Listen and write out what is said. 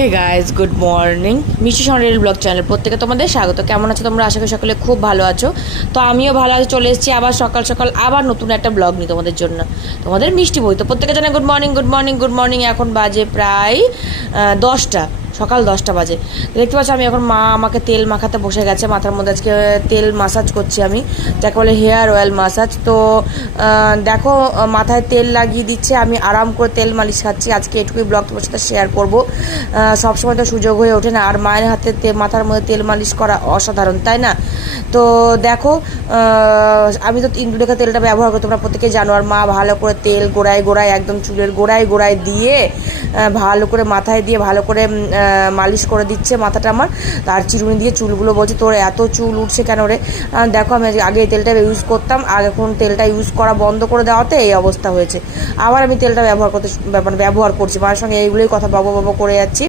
Hey guys, good morning. মিষ্টি সন্ডেল blog channel প্রত্যেকে তোমাদের স্বাগত। কেমন আছো তোমরা? আশা করি সকলে খুব ভালো আছো। তো আমিও ভালো আছি, চলে এসেছি আবার সকাল সকাল আবার নতুন একটা ব্লগ নিই তোমাদের জন্য, তোমাদের মিষ্টি বই। তো প্রত্যেকে জানে good morning good morning good morning. এখন বাজে প্রায় 10টা, সকাল 10টা বাজে। দেখতে পাচ্ছি আমি এখন মা আমাকে তেল মাখাতে বসে গেছে। মাথার মধ্যে আজকে তেল মাসাজ করছি আমি, যাকে বলে হেয়ার অয়েল মাসাজ। তো দেখো মাথায় তেল লাগিয়ে দিচ্ছে, আমি আরাম করে তেল মালিশ খাচ্ছি। আজকে এটুকুই ব্লগ তোমার সাথে শেয়ার করবো। সবসময় তো সুযোগ হয়ে ওঠে না, আর মায়ের হাতে মাথার মধ্যে তেল মালিশ করা অসাধারণ, তাই না? তো দেখো আমি তো ইন্দুলেখা তেলটা ব্যবহার করি, তোমরা প্রত্যেকে জানো। আর মা ভালো করে তেল গোড়ায় গোড়ায় একদম চুলের গোড়ায় গোড়ায় দিয়ে ভালো করে মাথায় দিয়ে ভালো করে মালিশ করে দিচ্ছে মাথাটা আমার। তার চিরুনি দিয়ে চুলগুলো বলছে তোর এত চুল উঠছে কেন রে। দেখো আমি আগে এই তেলটা ইউজ করতাম, আর এখন তেলটা ইউজ করা বন্ধ করে দেওয়াতে এই অবস্থা হয়েছে। আবার আমি তেলটা ব্যবহার করছি, মায়ের সঙ্গে এইগুলোই কথা বাবু করে যাচ্ছি।